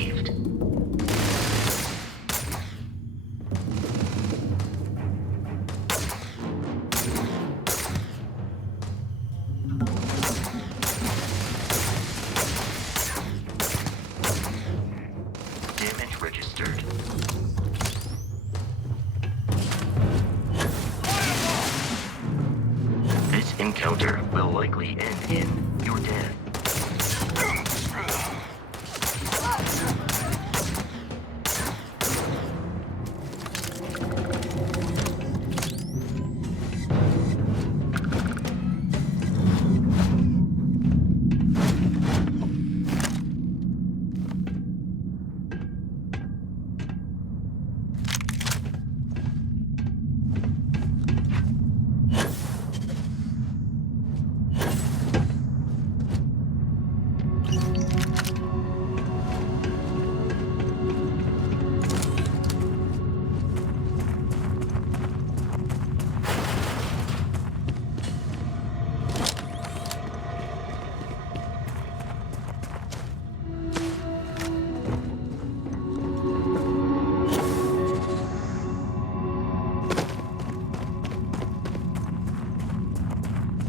received. Damage registered. This encounter will likely end in your death.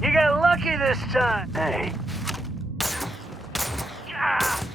You got lucky this time. Hey. Ah!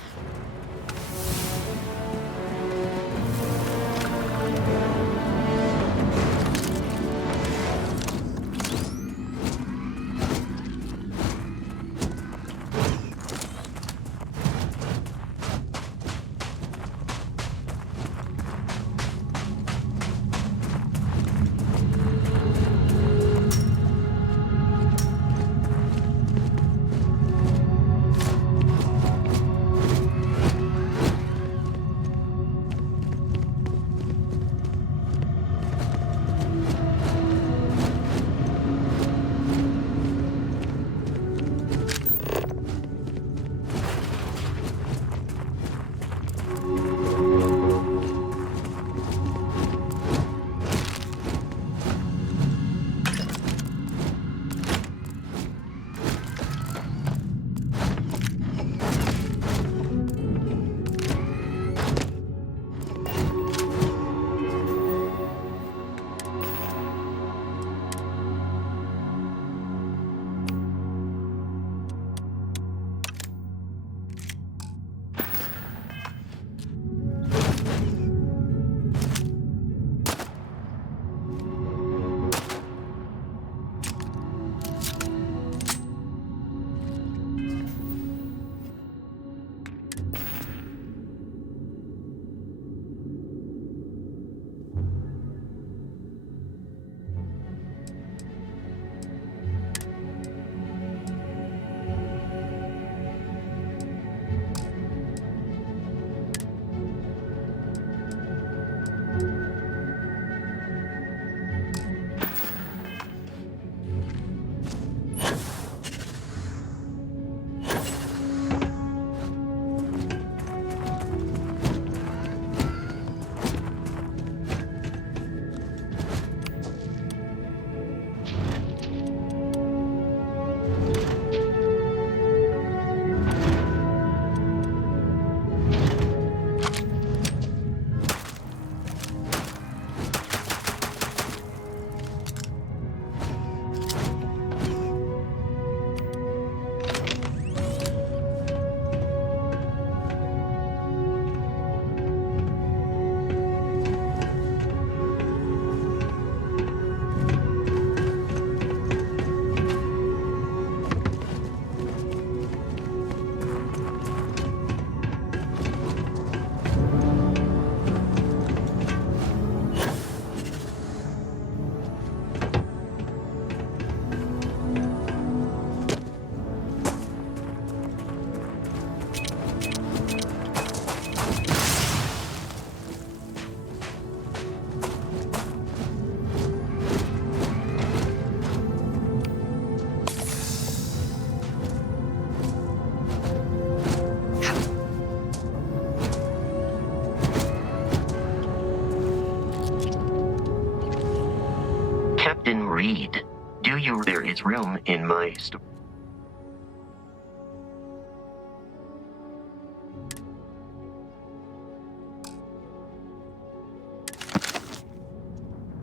Captain Reed, there is room in my store.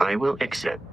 I will accept.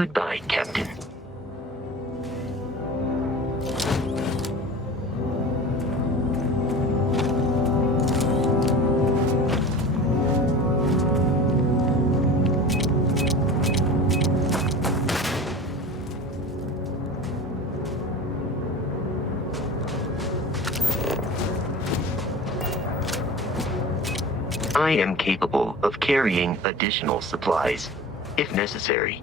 Goodbye, Captain. I am capable of carrying additional supplies, if necessary.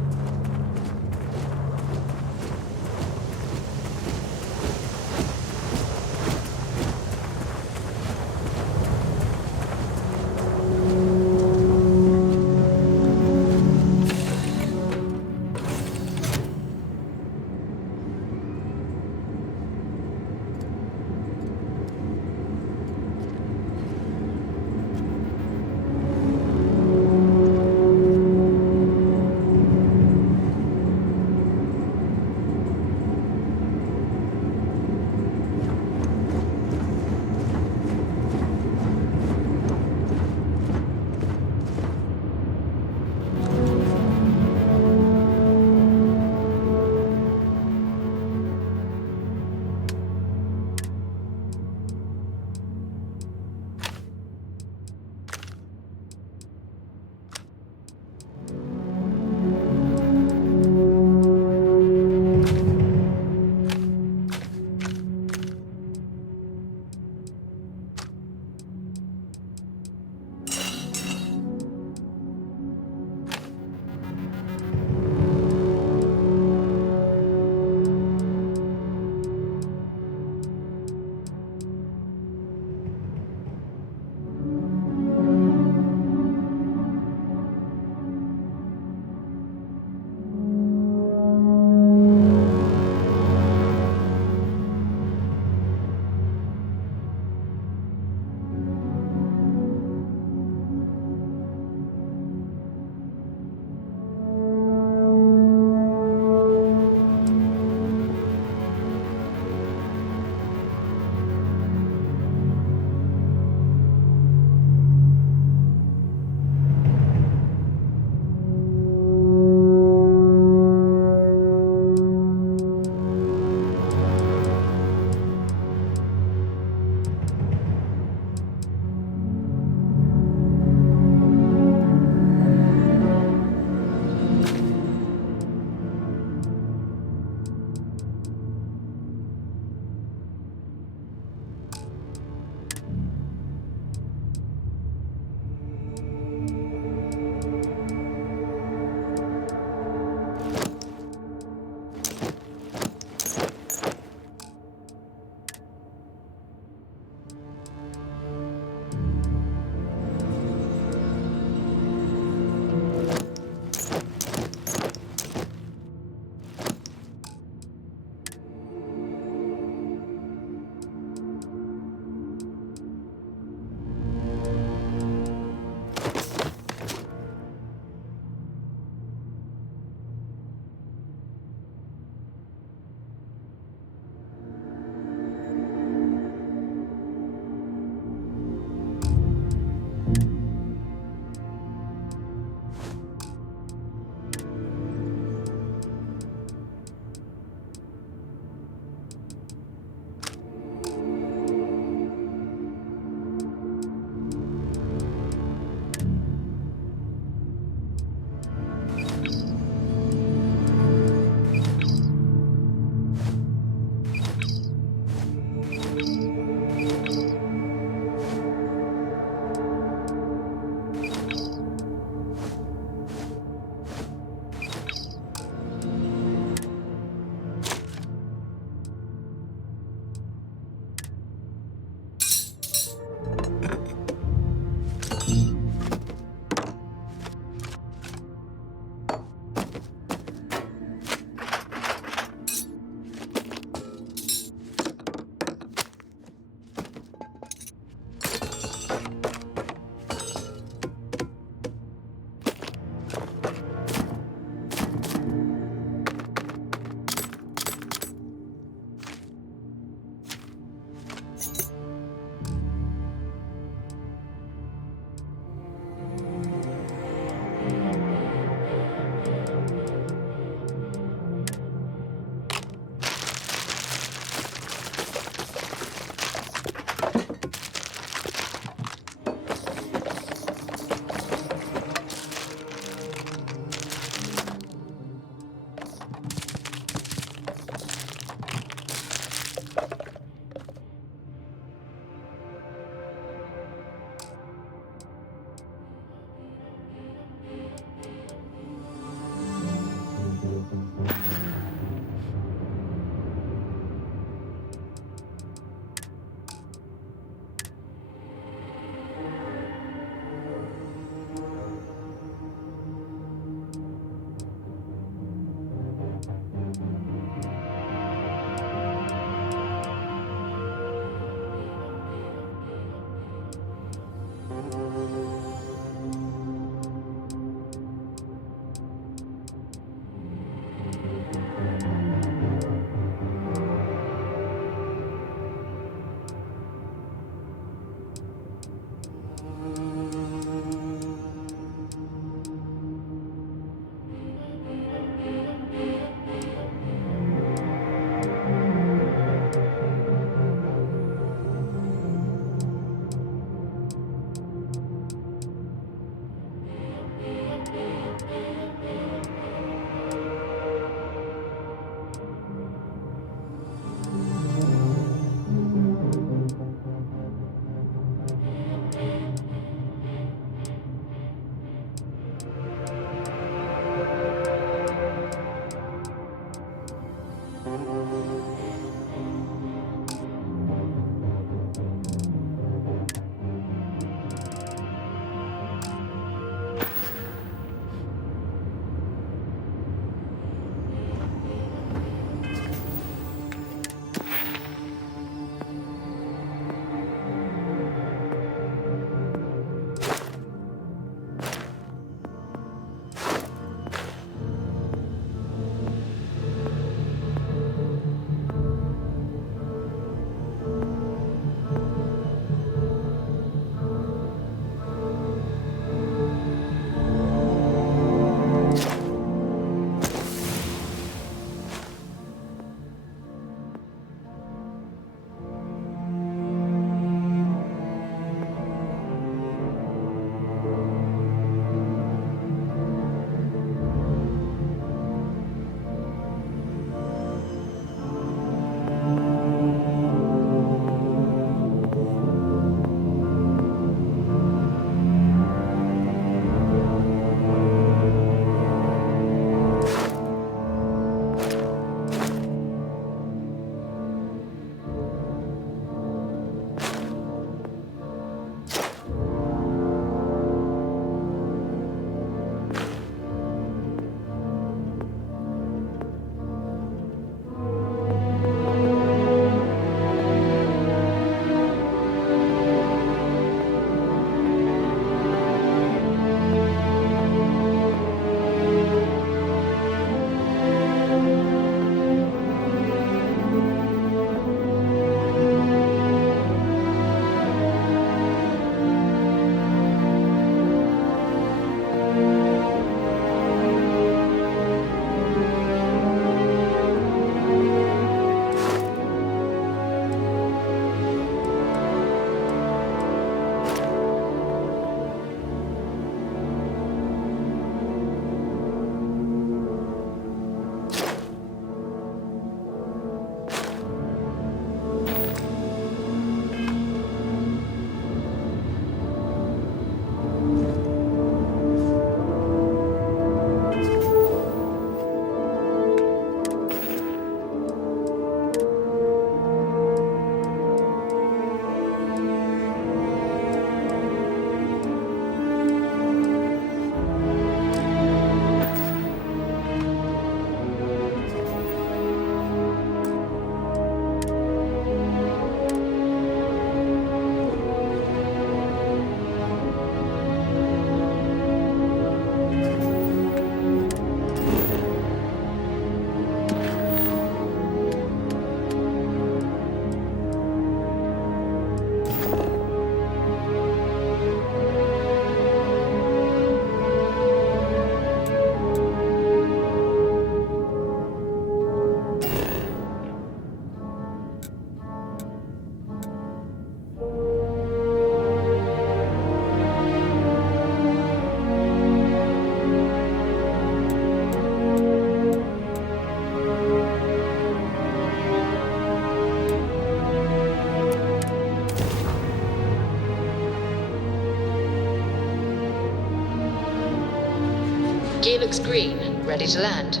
Gear looks green, ready to land.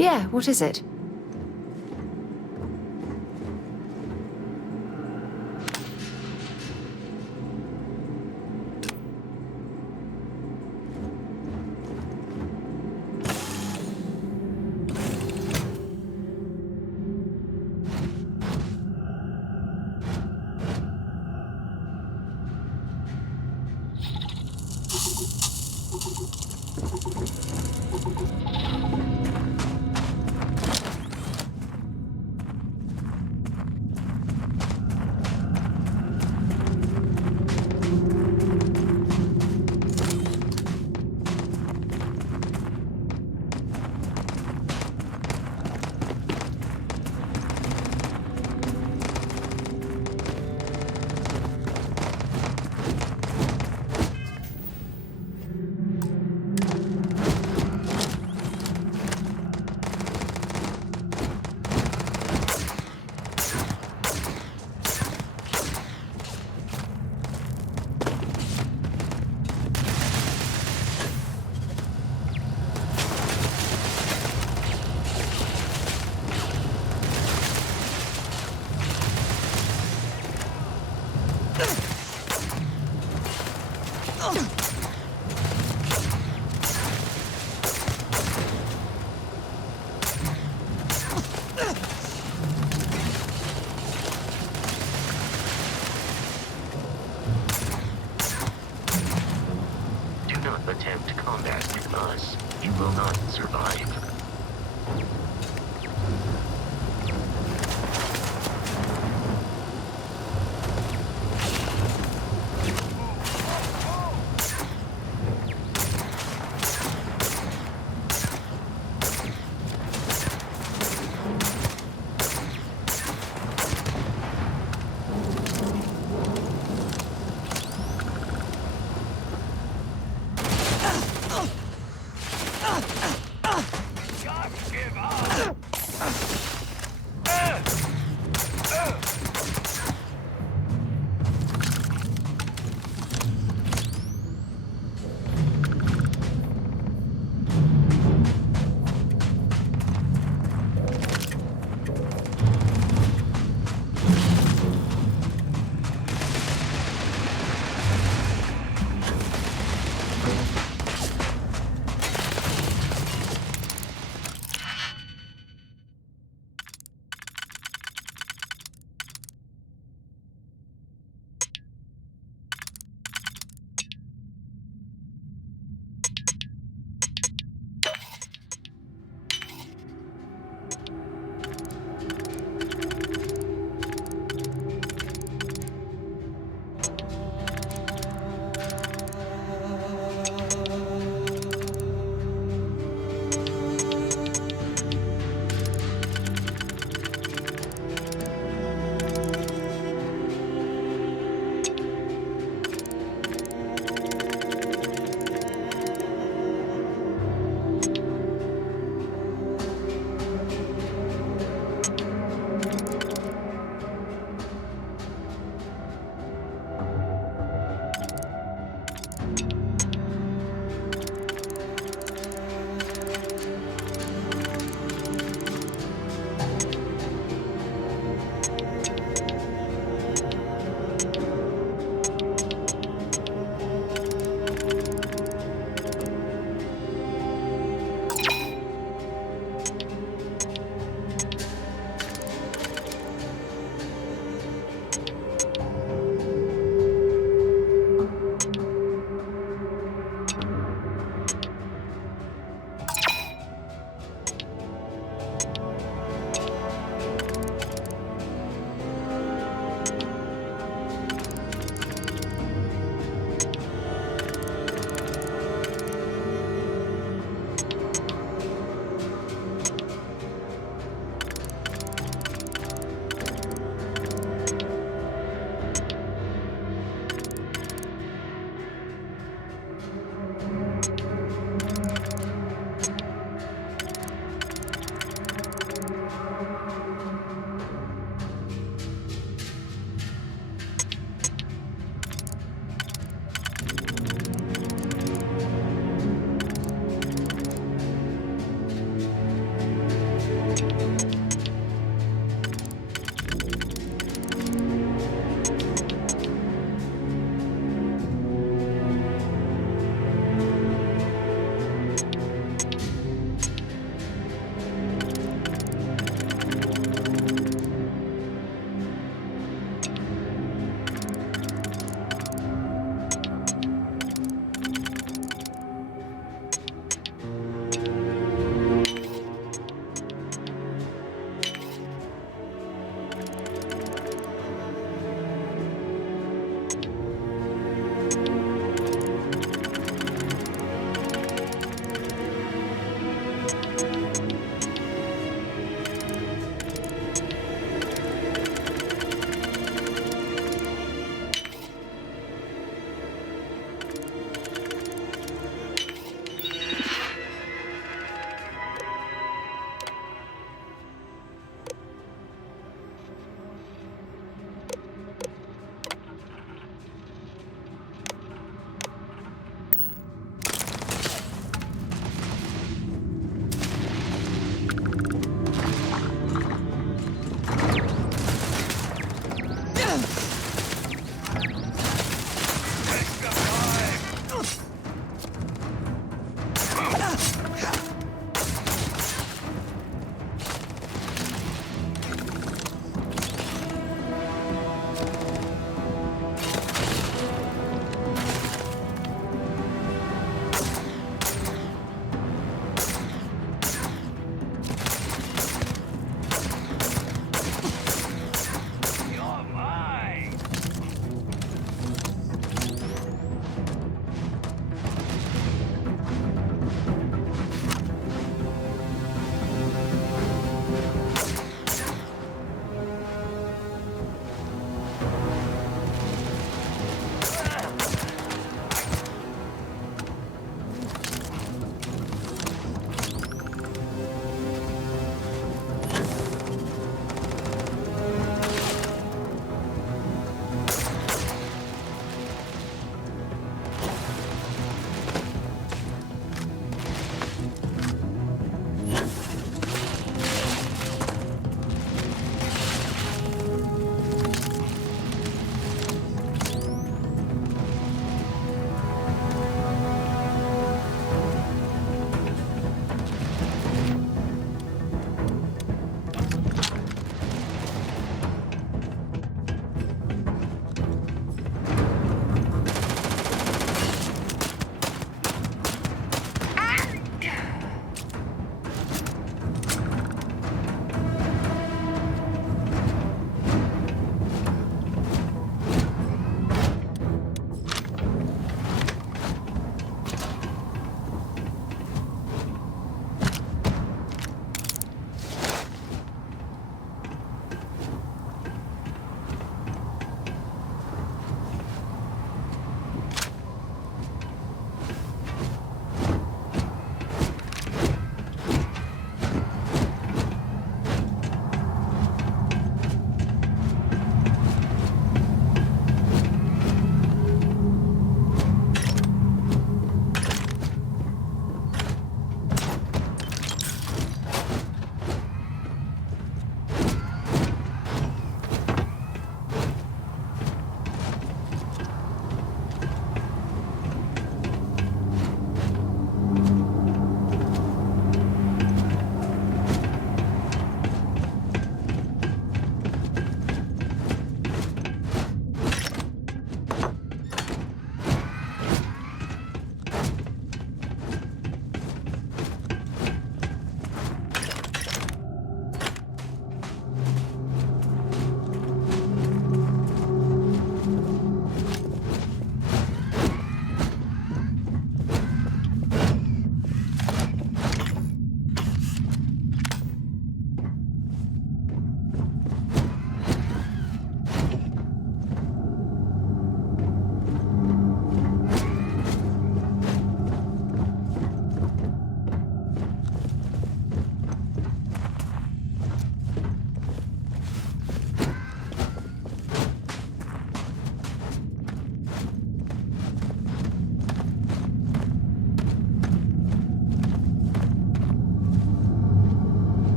Yeah, what is it? attempt combat with us, you will not survive.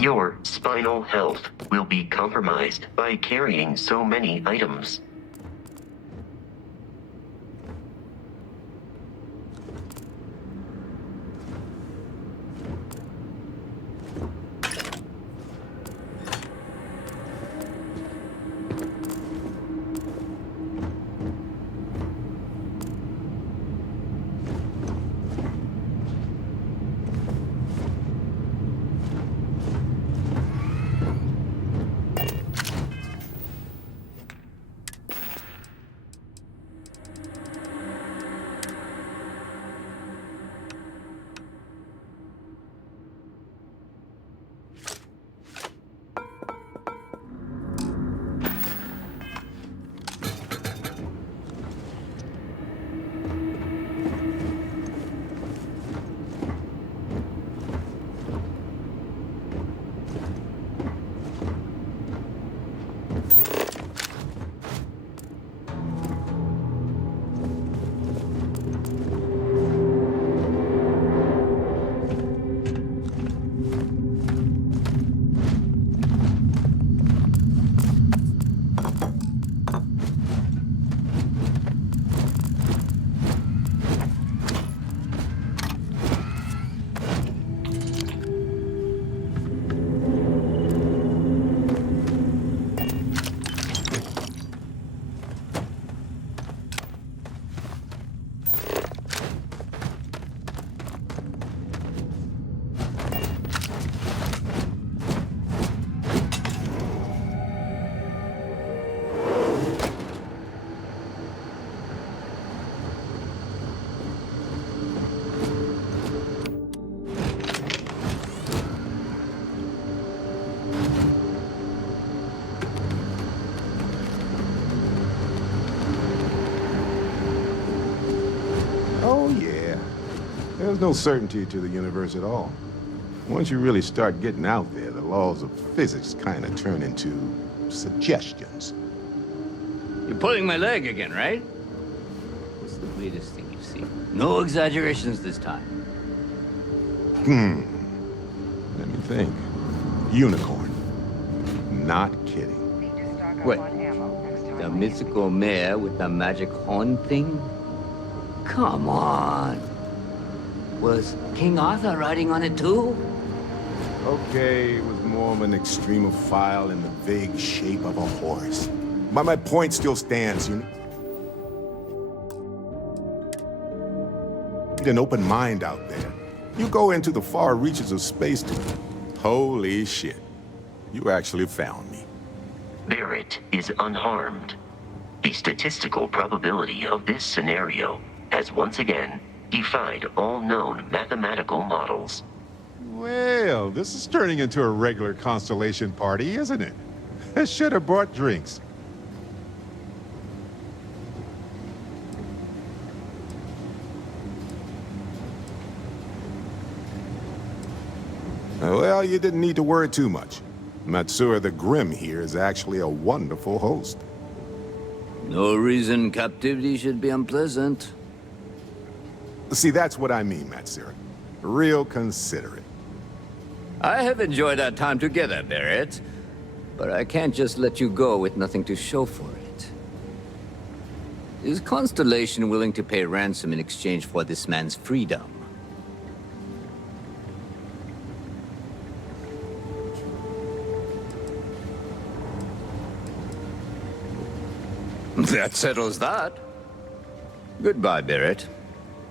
Your spinal health will be compromised by carrying so many items. Oh, yeah. There's no certainty to the universe at all. Once you really start getting out there, the laws of physics kind of turn into suggestions. You're pulling my leg again, right? What's the weirdest thing you've seen? No exaggerations this time. Let me think. Unicorn. Not kidding. Wait, the mythical mare with the magic horn thing? Come on. Was King Arthur riding on it too? Okay, it was more of an extremophile in the vague shape of a horse. But my point still stands, you know. An open mind out there. You go into the far reaches of space to... Holy shit. You actually found me. Barrett is unharmed. The statistical probability of this scenario has once again defied all known mathematical models. Well, this is turning into a regular Constellation party, isn't it? I should have brought drinks. Well, you didn't need to worry too much. Matsura the Grim here is actually a wonderful host. No reason captivity should be unpleasant. See, that's what I mean, Matsura. Real considerate. I have enjoyed our time together, Barrett. But I can't just let you go with nothing to show for it. Is Constellation willing to pay ransom in exchange for this man's freedom? That settles that. Goodbye, Barrett.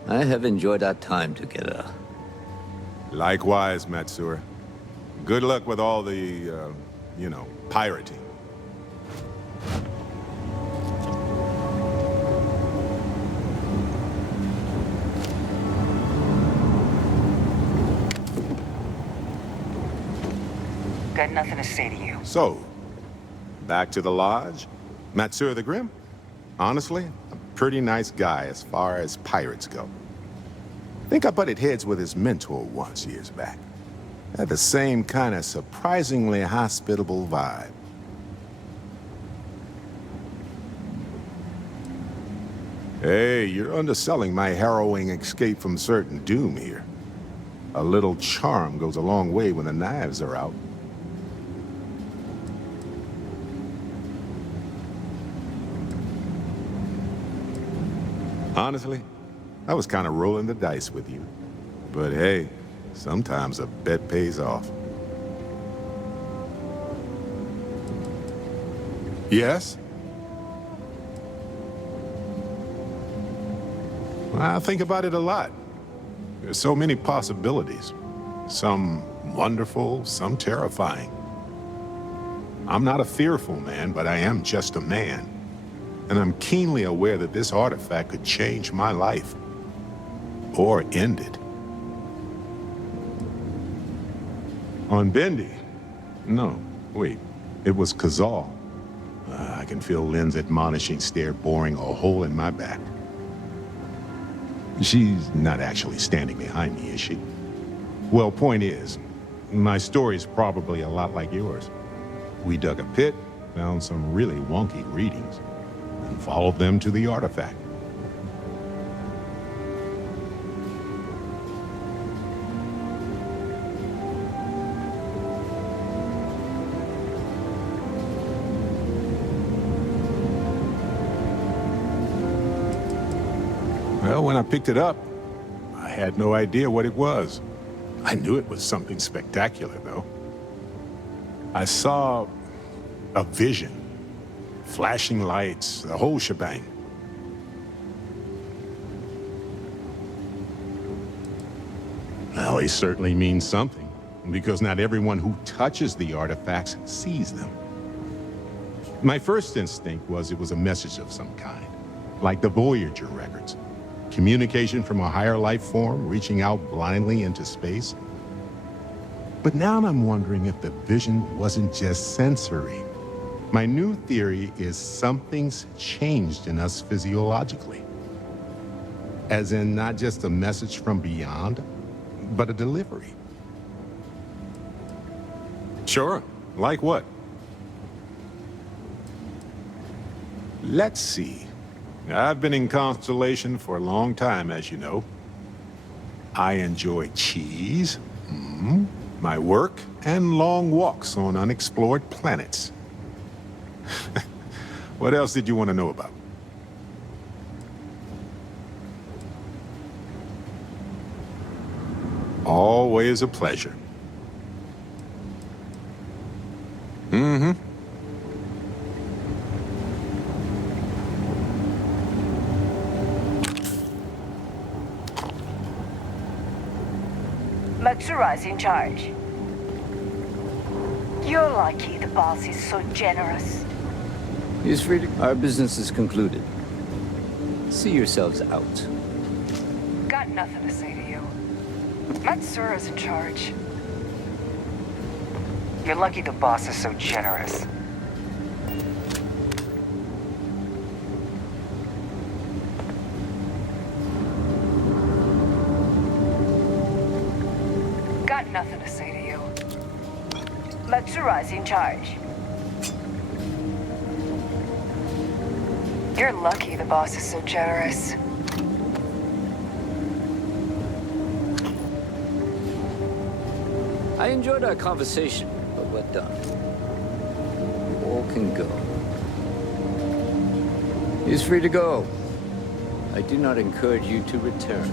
I have enjoyed our time together. Likewise, Matsura. Good luck with all the, you know, pirating. Got nothing to say to you. So, back to the lodge? Matsura the Grim? Honestly, a pretty nice guy as far as pirates go. Think I butted heads with his mentor once years back. Had the same kind of surprisingly hospitable vibe. Hey, you're underselling my harrowing escape from certain doom here. A little charm goes a long way when the knives are out. Honestly, I was kind of rolling the dice with you. But hey, sometimes a bet pays off. Yes? I think about it a lot. There's so many possibilities. Some wonderful, some terrifying. I'm not a fearful man, but I am just a man. And I'm keenly aware that this artifact could change my life. Or end it. On Bendy? No, wait. It was Kazal. I can feel Lynn's admonishing stare boring a hole in my back. She's not actually standing behind me, is she? Well, point is, my story's probably a lot like yours. We dug a pit, found some really wonky readings, and followed them to the artifact. Well, when I picked it up, I had no idea what it was. I knew it was something spectacular, though. I saw a vision. Flashing lights, the whole shebang. Well, they certainly mean something, because not everyone who touches the artifacts sees them. My first instinct was it was a message of some kind, like the Voyager records. Communication from a higher life form reaching out blindly into space. But now I'm wondering if the vision wasn't just sensory. My new theory is something's changed in us physiologically. As in not just a message from beyond, but a delivery. Sure. Like what? Let's see. I've been in Constellation for a long time, as you know. I enjoy cheese, my work, and long walks on unexplored planets. What else did you want to know about? Always a pleasure. Matsura's in charge. You're lucky the boss is so generous. He's free to... Our business is concluded. See yourselves out. Got nothing to say to you. Matsura's in charge. You're lucky the boss is so generous. Got nothing to say to you. Matsura's in charge. You're lucky the boss is so generous. I enjoyed our conversation, but we're done. All can go. He's free to go. I do not encourage you to return.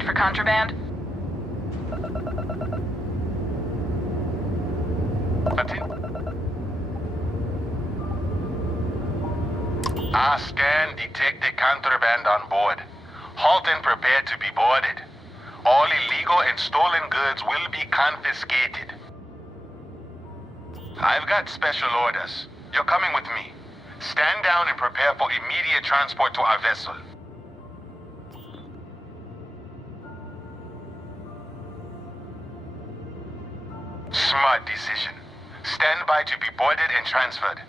designed for contraband? Scan detected contraband on board. Halt and prepare to be boarded. All illegal and stolen goods will be confiscated. I've got special orders. You're coming with me. Stand down and prepare for immediate transport to our vessel. Smart decision. Stand by to be boarded and transferred.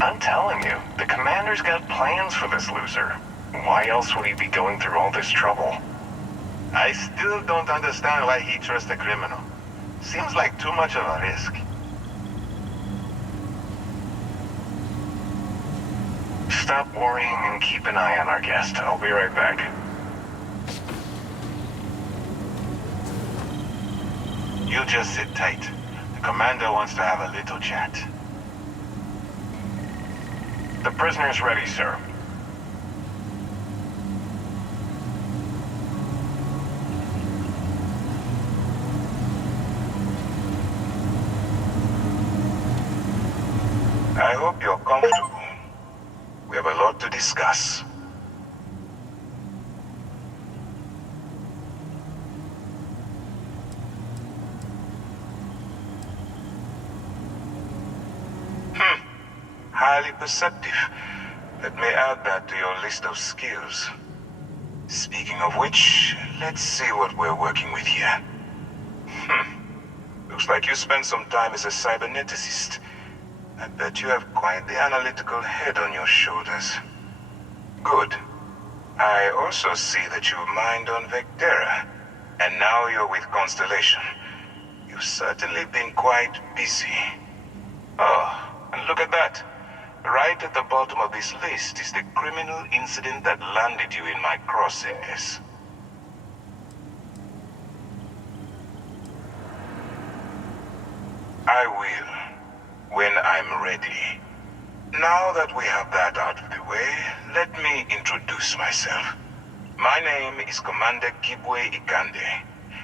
I'm telling you, the commander's got plans for this loser. Why else would he be going through all this trouble? I still don't understand why he trusts a criminal. Seems like too much of a risk. Stop worrying and keep an eye on our guest. I'll be right back. You just sit tight. The commander wants to have a little chat. The prisoner's ready, sir. I hope you're comfortable. We have a lot to discuss. Highly perceptive. Let me add that to your list of skills. Speaking of which, let's see what we're working with here. Looks like you spent some time as a cyberneticist. I bet you have quite the analytical head on your shoulders. Good. I also see that you mined on Vectera, and now you're with Constellation. You've certainly been quite busy. Oh, and look at that. Right at the bottom of this list is the criminal incident that landed you in my crosshairs. I will, when I'm ready. Now that we have that out of the way, let me introduce myself. My name is Commander Kibwe Ikande,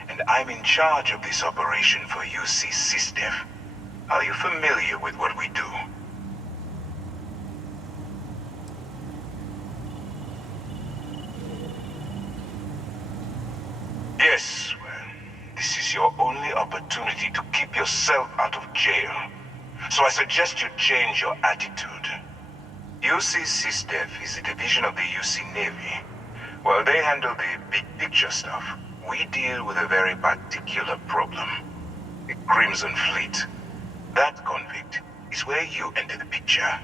and I'm in charge of this operation for UC SysDev. Are you familiar with what we do? Yes, well, this is your only opportunity to keep yourself out of jail. So I suggest you change your attitude. UC SysDev is a division of the UC Navy. While they handle the big picture stuff, we deal with a very particular problem. The Crimson Fleet. That convict is where you enter the picture.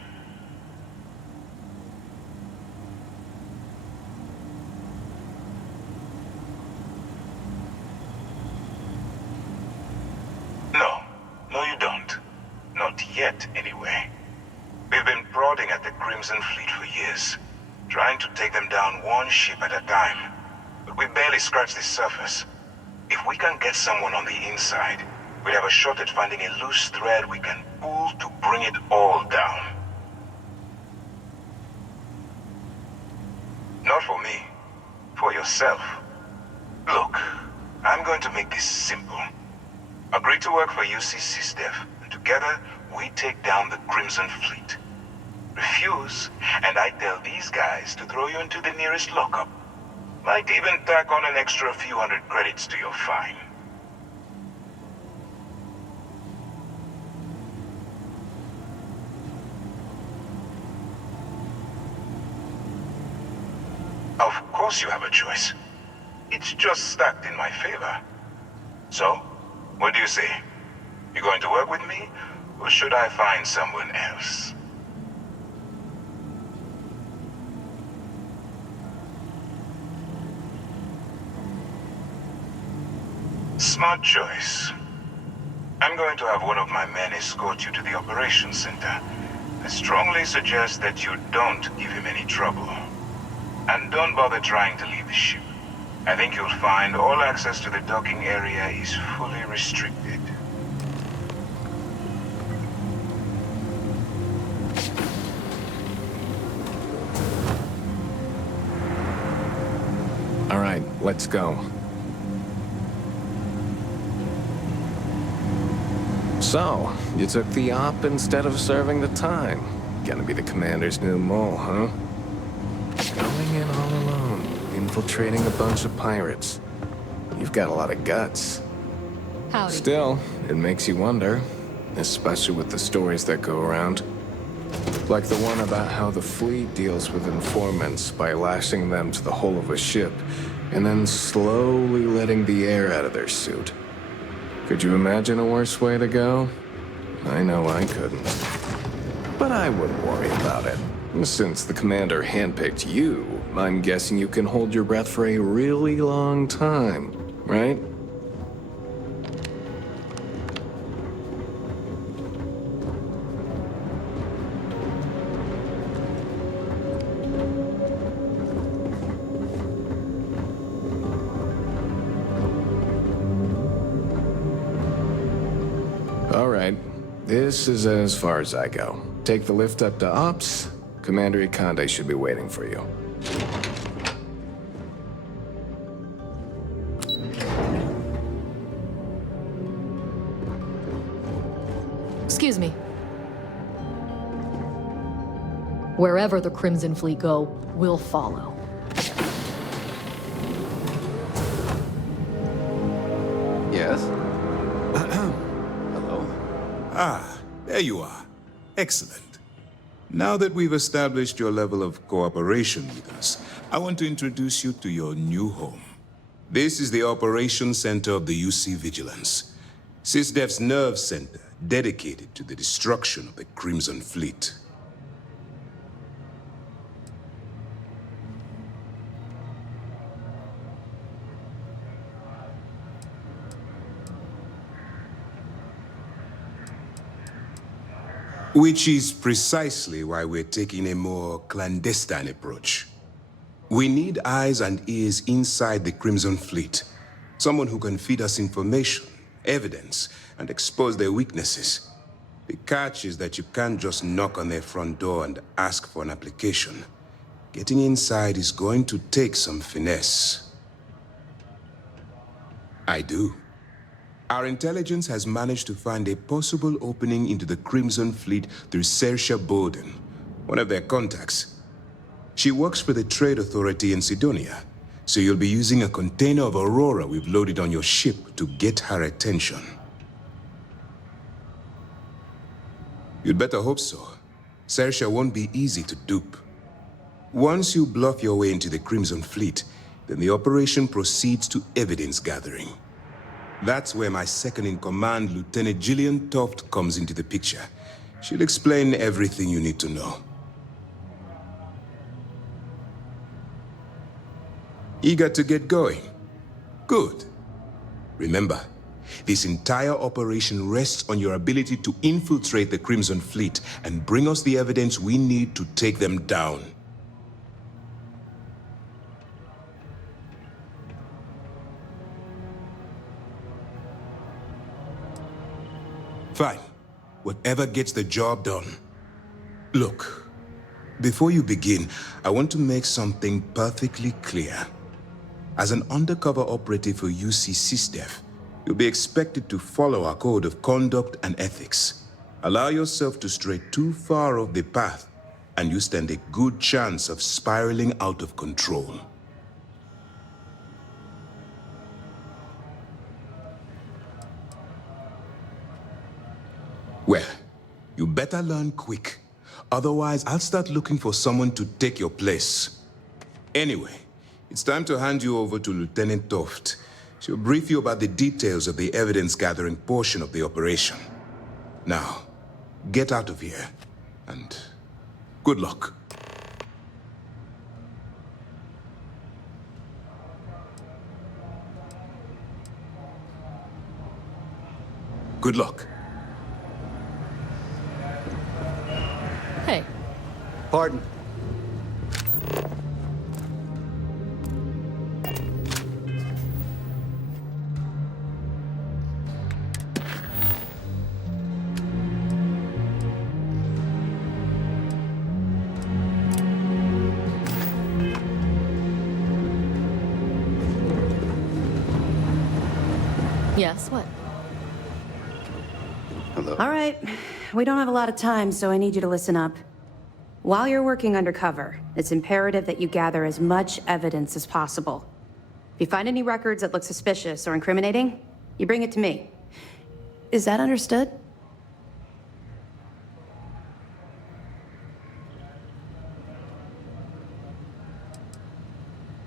No, you don't. Not yet, anyway. We've been prodding at the Crimson Fleet for years, trying to take them down one ship at a time. But we barely scratched the surface. If we can get someone on the inside, we'll have a shot at finding a loose thread we can pull to bring it all down. Not for me. For yourself. Look, I'm going to make this simple. Agree to work for UC SysDev, and together we take down the Crimson Fleet. Refuse, and I tell these guys to throw you into the nearest lockup. Might even tack on an extra few hundred credits to your fine. Of course you have a choice. It's just stacked in my favor. So, what do you say? You going to work with me, or should I find someone else? Smart choice. going to have one of my men escort you to the operations center. I strongly suggest that you don't give him any trouble. And don't bother trying to leave the ship. I think you'll find all access to the docking area is fully restricted. All right, let's go. So, you took the op instead of serving the time. Gonna be the commander's new mole, huh? Going in all alone, infiltrating a bunch of pirates. You've got a lot of guts. Howdy. Still, it makes you wonder, especially with the stories that go around. Like the one about how the fleet deals with informants by lashing them to the hull of a ship and then slowly letting the air out of their suit. Could you imagine a worse way to go? I know I couldn't. But I wouldn't worry about it. Since the commander handpicked you, I'm guessing you can hold your breath for a really long time, right? All right. This is as far as I go. Take the lift up to Ops. Commander Ikande should be waiting for you. Excuse me. Wherever the Crimson Fleet go, we'll follow. Yes? Ah, there you are. Excellent. Now that we've established your level of cooperation with us, I want to introduce you to your new home. This is the Operations Center of the UC Vigilance, SysDef's nerve center dedicated to the destruction of the Crimson Fleet. Which is precisely why we're taking a more clandestine approach. We need eyes and ears inside the Crimson Fleet. Someone who can feed us information, evidence, and expose their weaknesses. The catch is that you can't just knock on their front door and ask for an application. Getting inside is going to take some finesse. I do. Our intelligence has managed to find a possible opening into the Crimson Fleet through Saoirse Bowden, one of their contacts. She works for the Trade Authority in Sidonia, so you'll be using a container of Aurora we've loaded on your ship to get her attention. You'd better hope so. Saoirse won't be easy to dupe. Once you bluff your way into the Crimson Fleet, then the operation proceeds to evidence gathering. That's where my second-in-command, Lieutenant Gillian Toft, comes into the picture. She'll explain everything you need to know. Eager to get going? Good. Remember, this entire operation rests on your ability to infiltrate the Crimson Fleet and bring us the evidence we need to take them down. Fine. Whatever gets the job done. Look, before you begin, I want to make something perfectly clear. As an undercover operative for UC SysDef, you'll be expected to follow our code of conduct and ethics. Allow yourself to stray too far off the path, and you stand a good chance of spiraling out of control. Well, you better learn quick. Otherwise, I'll start looking for someone to take your place. Anyway, it's time to hand you over to Lieutenant Toft. She'll brief you about the details of the evidence-gathering portion of the operation. Now, get out of here, and good luck. Good luck. Hey, Pardon. yes, what? Hello. All right. We don't have a lot of time, so I need you to listen up. While you're working undercover, it's imperative that you gather as much evidence as possible. If you find any records that look suspicious or incriminating, you bring it to me. Is that understood?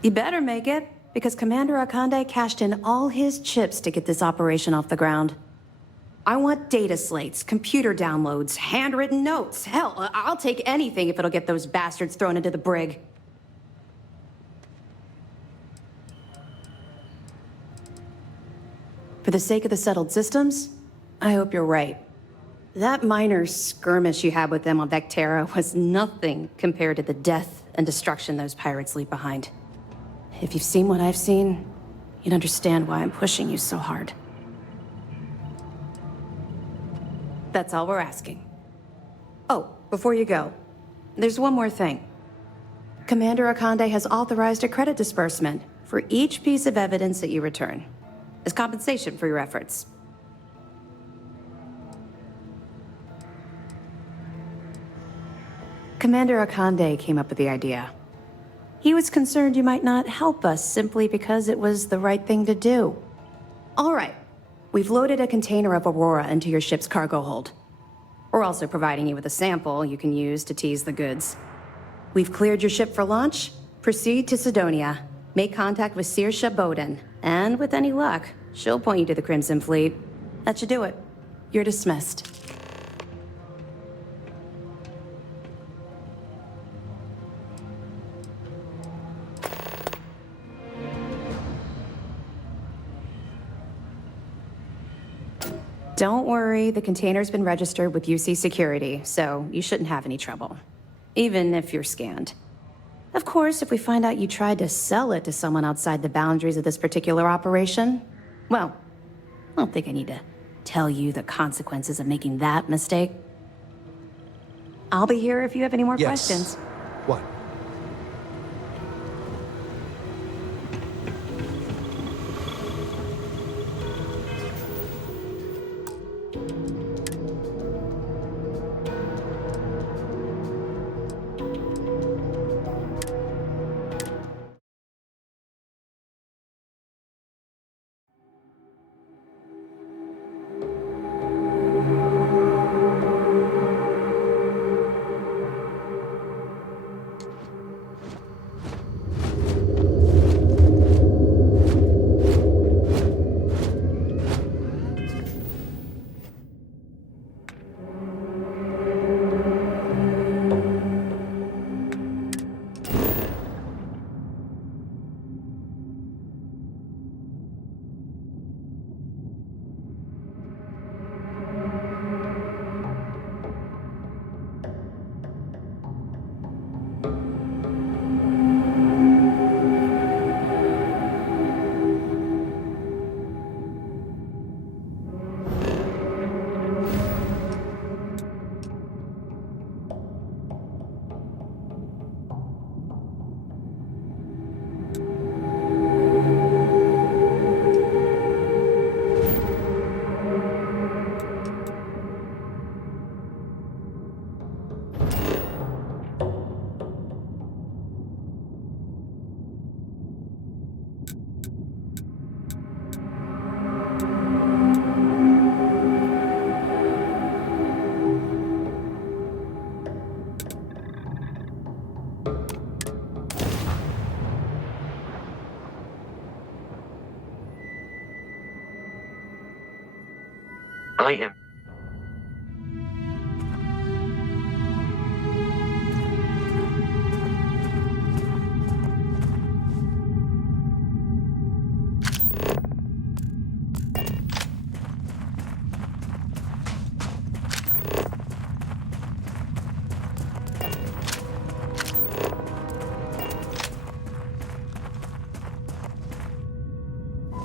You better make it, because Commander Akande cashed in all his chips to get this operation off the ground. I want data slates, computer downloads, handwritten notes. Hell, I'll take anything if it'll get those bastards thrown into the brig. For the sake of the settled systems, I hope you're right. That minor skirmish you had with them on Vectera was nothing compared to the death and destruction those pirates leave behind. If you've seen what I've seen, you'd understand why I'm pushing you so hard. That's all we're asking. Oh, before you go, there's one more thing. Commander Akande has authorized a credit disbursement for each piece of evidence that you return, as compensation for your efforts. Commander Akande came up with the idea. He was concerned you might not help us simply because it was the right thing to do. All right. We've loaded a container of Aurora into your ship's cargo hold. We're also providing you with a sample you can use to tease the goods. We've cleared your ship for launch. Proceed to Sidonia. Make contact with Saoirse Bowden. And with any luck, she'll point you to the Crimson Fleet. That should do it. You're dismissed. Don't worry, the container's been registered with UC Security, so you shouldn't have any trouble. Even if you're scanned. Of course, if we find out you tried to sell it to someone outside the boundaries of this particular operation, well, I don't think I need to tell you the consequences of making that mistake. I'll be here if you have any more questions. What?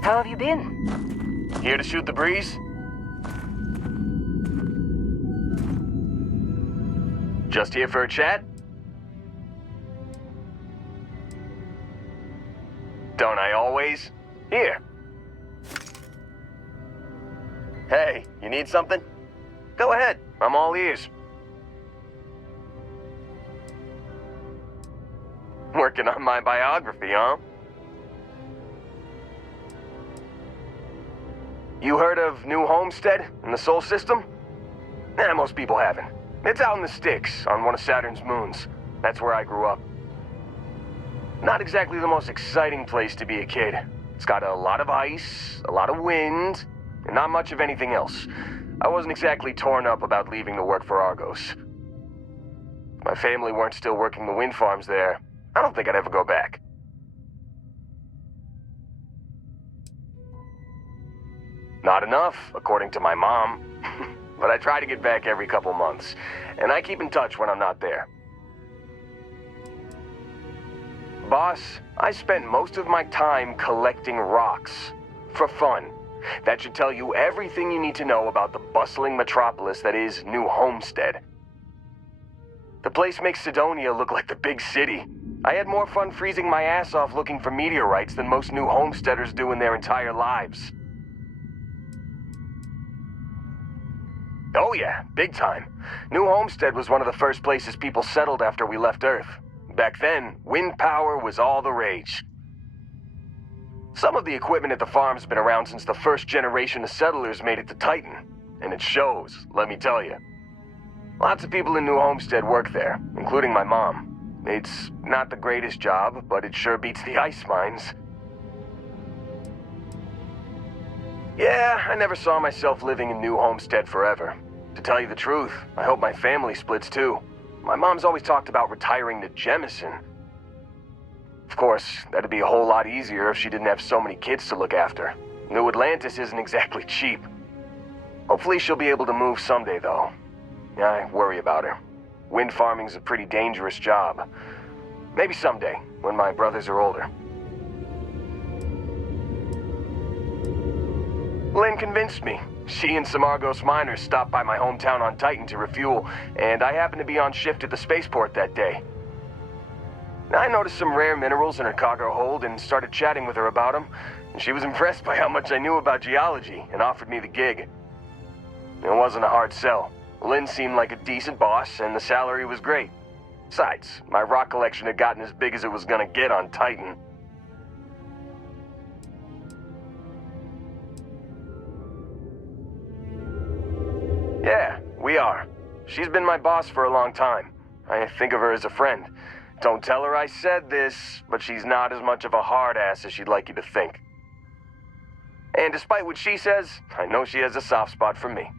How have you been? Here to shoot the breeze? Just here for a chat? Don't I always? Here. Hey, you need something? Go ahead, I'm all ears. Working on my biography, huh? You heard of New Homestead in the Sol System? Nah, most people haven't. It's out in the sticks, on one of Saturn's moons. That's where I grew up. Not exactly the most exciting place to be a kid. It's got a lot of ice, a lot of wind, and not much of anything else. I wasn't exactly torn up about leaving to work for Argos. If my family weren't still working the wind farms there, I don't think I'd ever go back. Not enough, according to my mom. But I try to get back every couple months, and I keep in touch when I'm not there. Boss, I spent most of my time collecting rocks. For fun. That should tell you everything you need to know about the bustling metropolis that is New Homestead. The place makes Sidonia look like the big city. I had more fun freezing my ass off looking for meteorites than most New Homesteaders do in their entire lives. Oh yeah, big time. New Homestead was one of the first places people settled after we left Earth. Back then, wind power was all the rage. Some of the equipment at the farm's been around since the first generation of settlers made it to Titan. And it shows, let me tell you. Lots of people in New Homestead work there, including my mom. It's not the greatest job, but it sure beats the ice mines. Yeah, I never saw myself living in New Homestead forever. To tell you the truth, I hope my family splits too. My mom's always talked about retiring to Jemison. Of course, that'd be a whole lot easier if she didn't have so many kids to look after. New Atlantis isn't exactly cheap. Hopefully she'll be able to move someday, though. I worry about her. Wind farming's a pretty dangerous job. Maybe someday, when my brothers are older. Lynn convinced me. She and some Argos miners stopped by my hometown on Titan to refuel, and I happened to be on shift at the spaceport that day. I noticed some rare minerals in her cargo hold and started chatting with her about them, and she was impressed by how much I knew about geology and offered me the gig. It wasn't a hard sell. Lynn seemed like a decent boss, and the salary was great. Besides, my rock collection had gotten as big as it was gonna get on Titan. Yeah, we are. She's been my boss for a long time. I think of her as a friend. Don't tell her I said this, but she's not as much of a hard-ass as she'd like you to think. And despite what she says, I know she has a soft spot for me.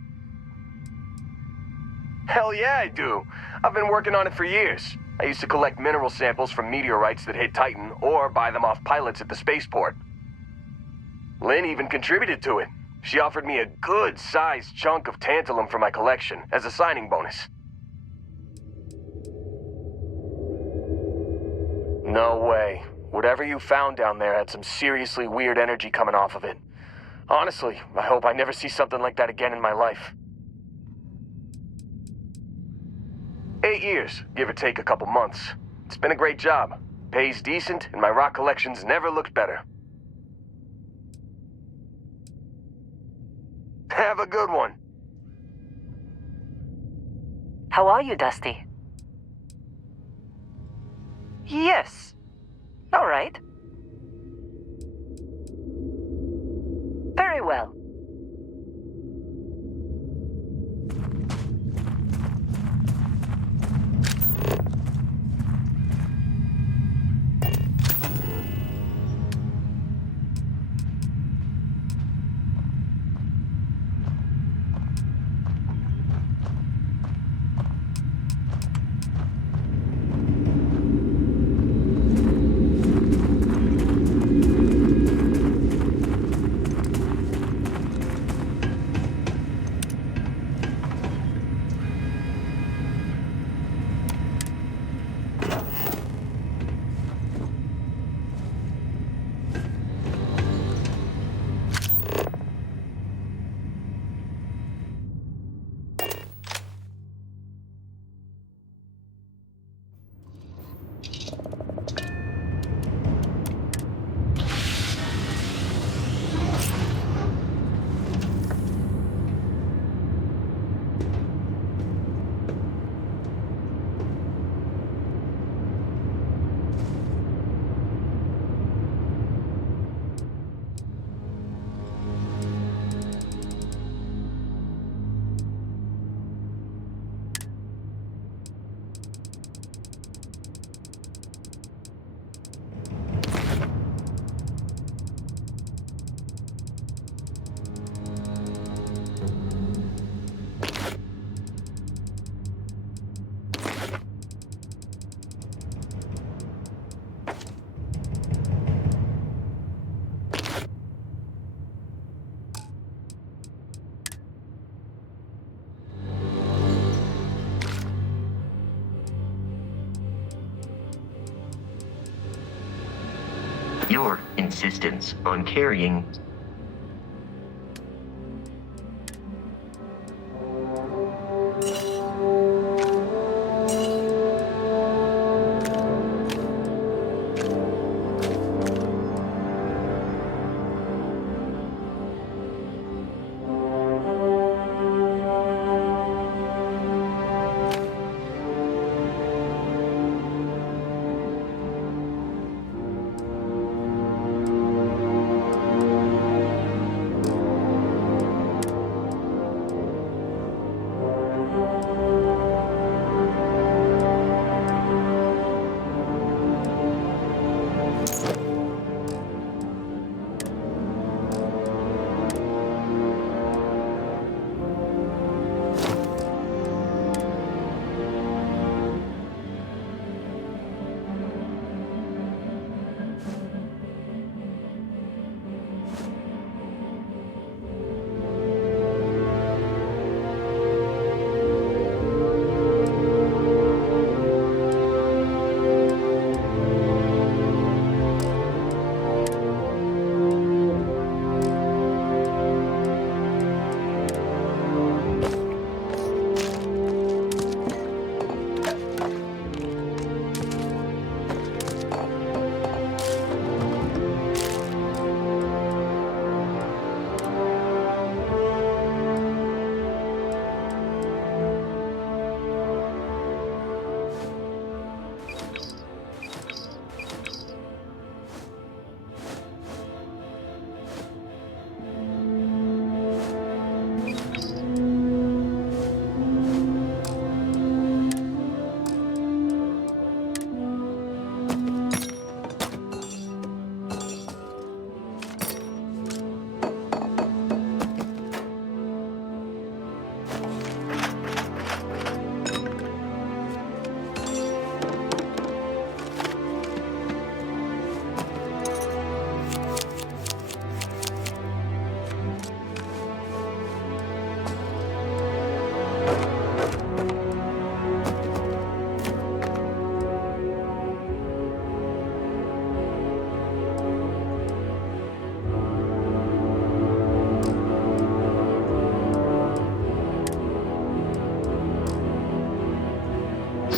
Hell yeah, I do. I've been working on it for years. I used to collect mineral samples from meteorites that hit Titan, or buy them off pilots at the spaceport. Lynn even contributed to it. She offered me a good-sized chunk of tantalum for my collection, as a signing bonus. No way. Whatever you found down there had some seriously weird energy coming off of it. Honestly, I hope I never see something like that again in my life. 8 years, give or take a couple months. It's been a great job. Pays decent, and my rock collection's never looked better. Have a good one. How are you, Dusty? Yes. All right. Very well. Your insistence on carrying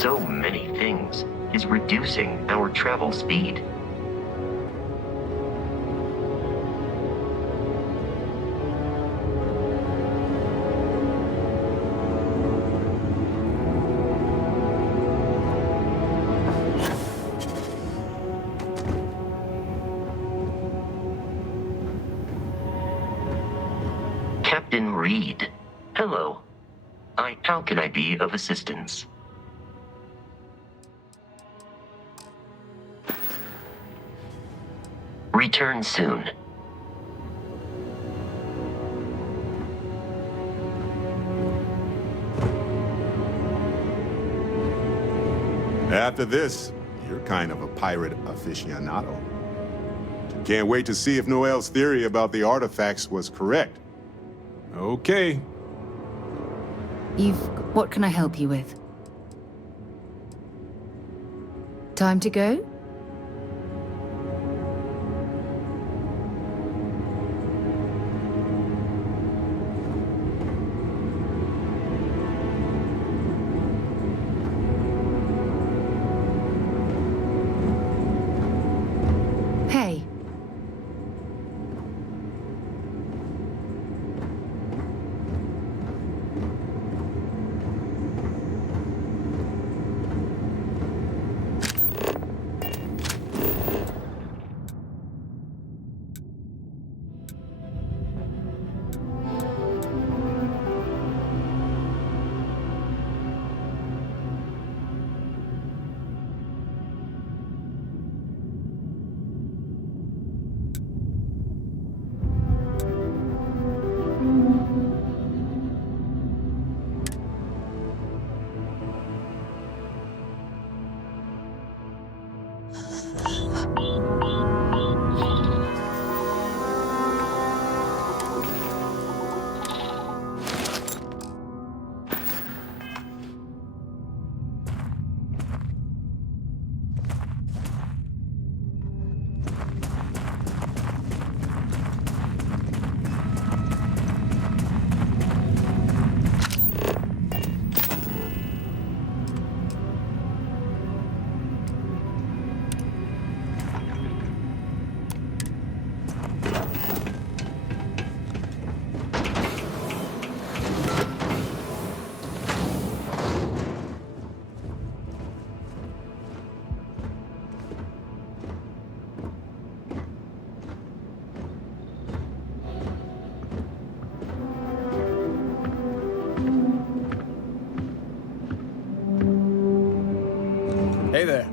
so many things is reducing our travel speed. Captain Reed. Hello. How can I be of assistance? Return soon. After this, you're kind of a pirate aficionado. Can't wait to see if Noel's theory about the artifacts was correct. Okay. What can I help you with? Time to go? Hey. Hey there.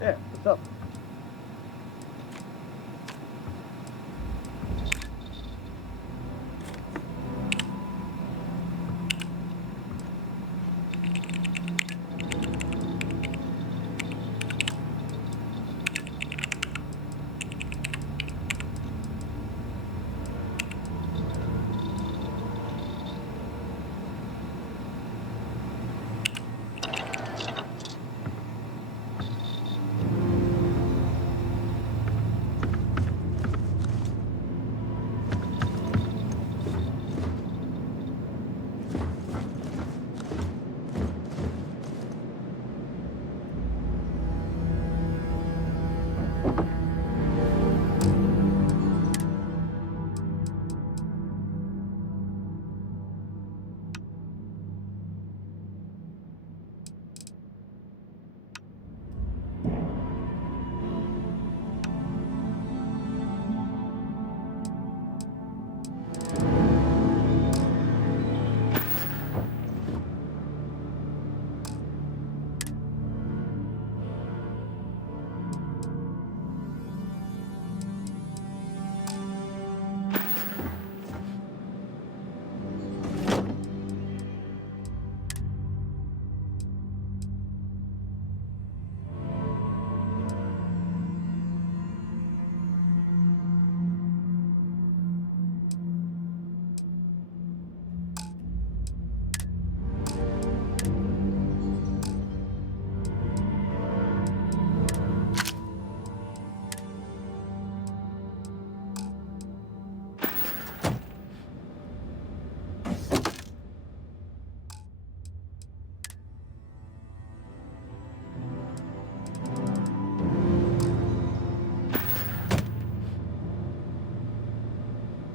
Yeah, what's up?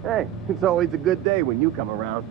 Hey, it's always a good day when you come around.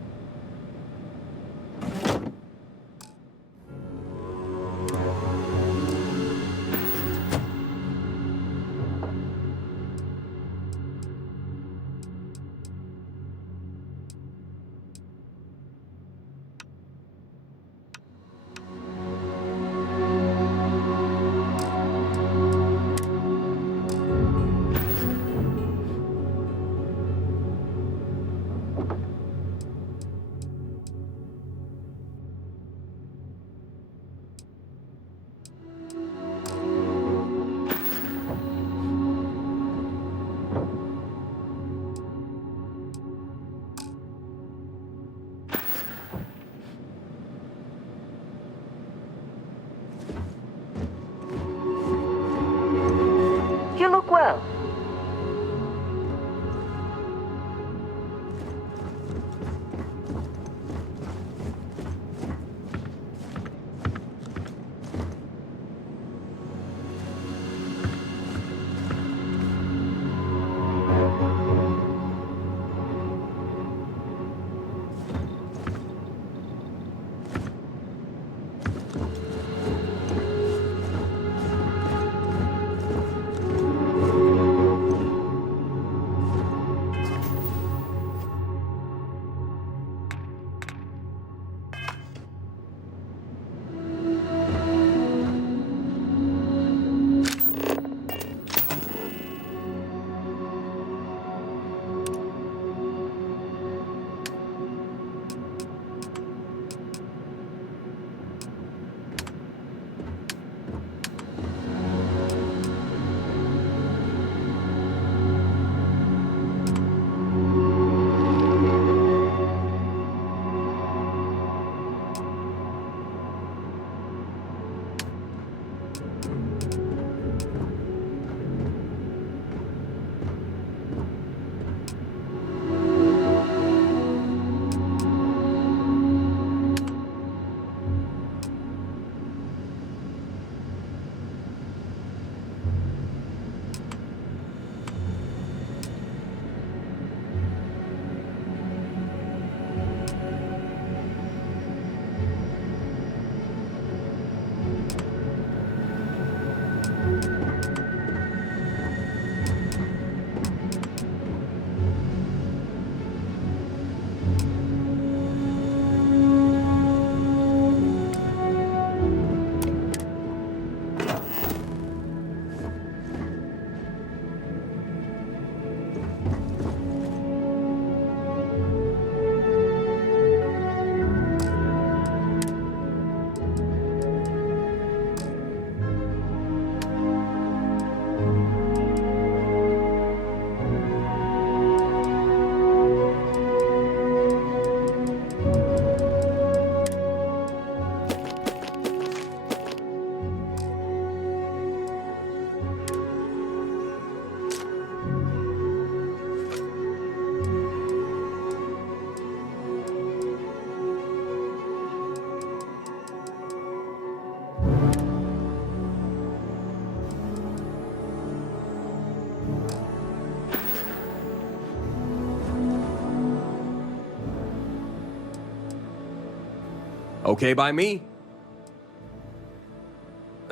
Okay by me.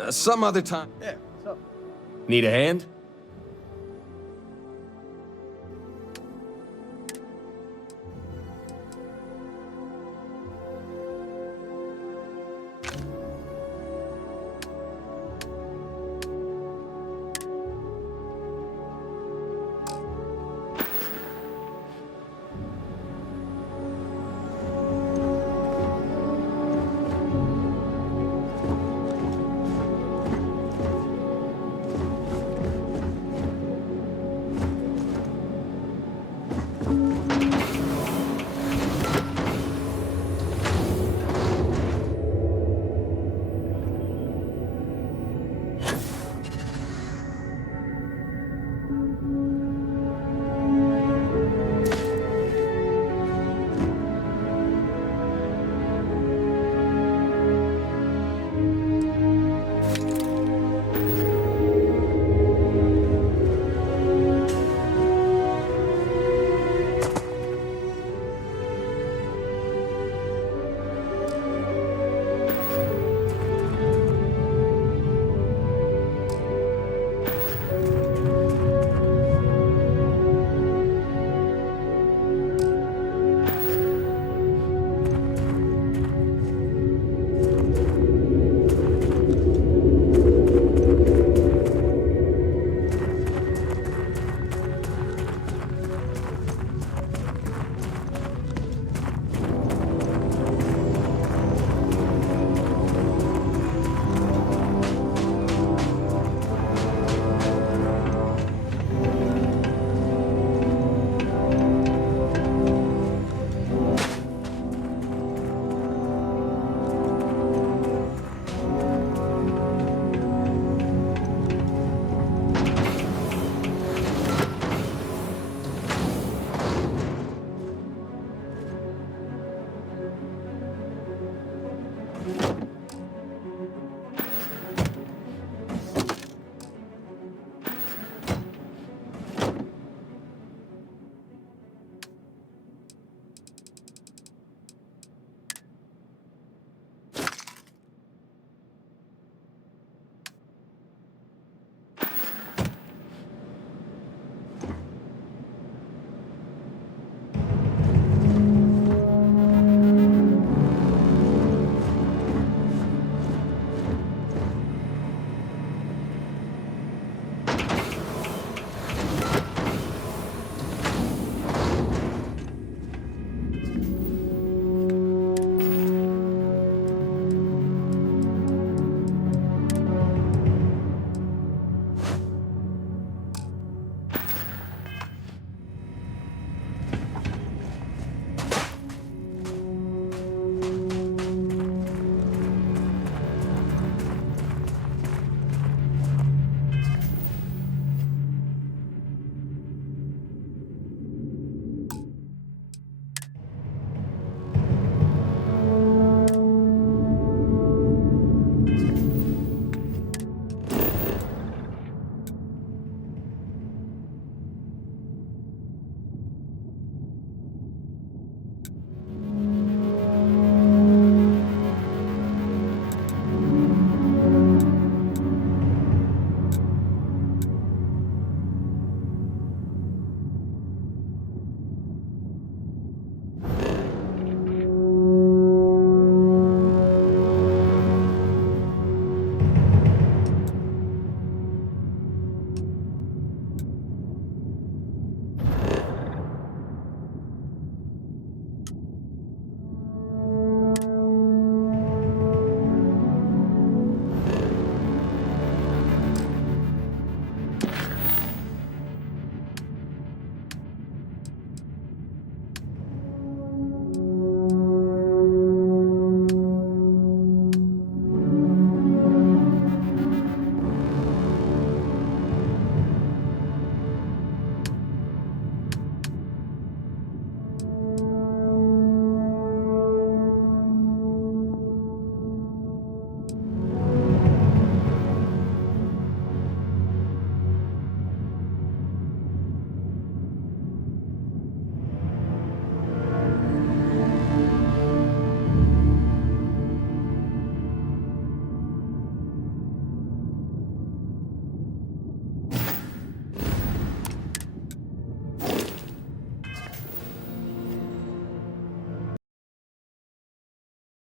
Some other time. Yeah, what's up? Need a hand?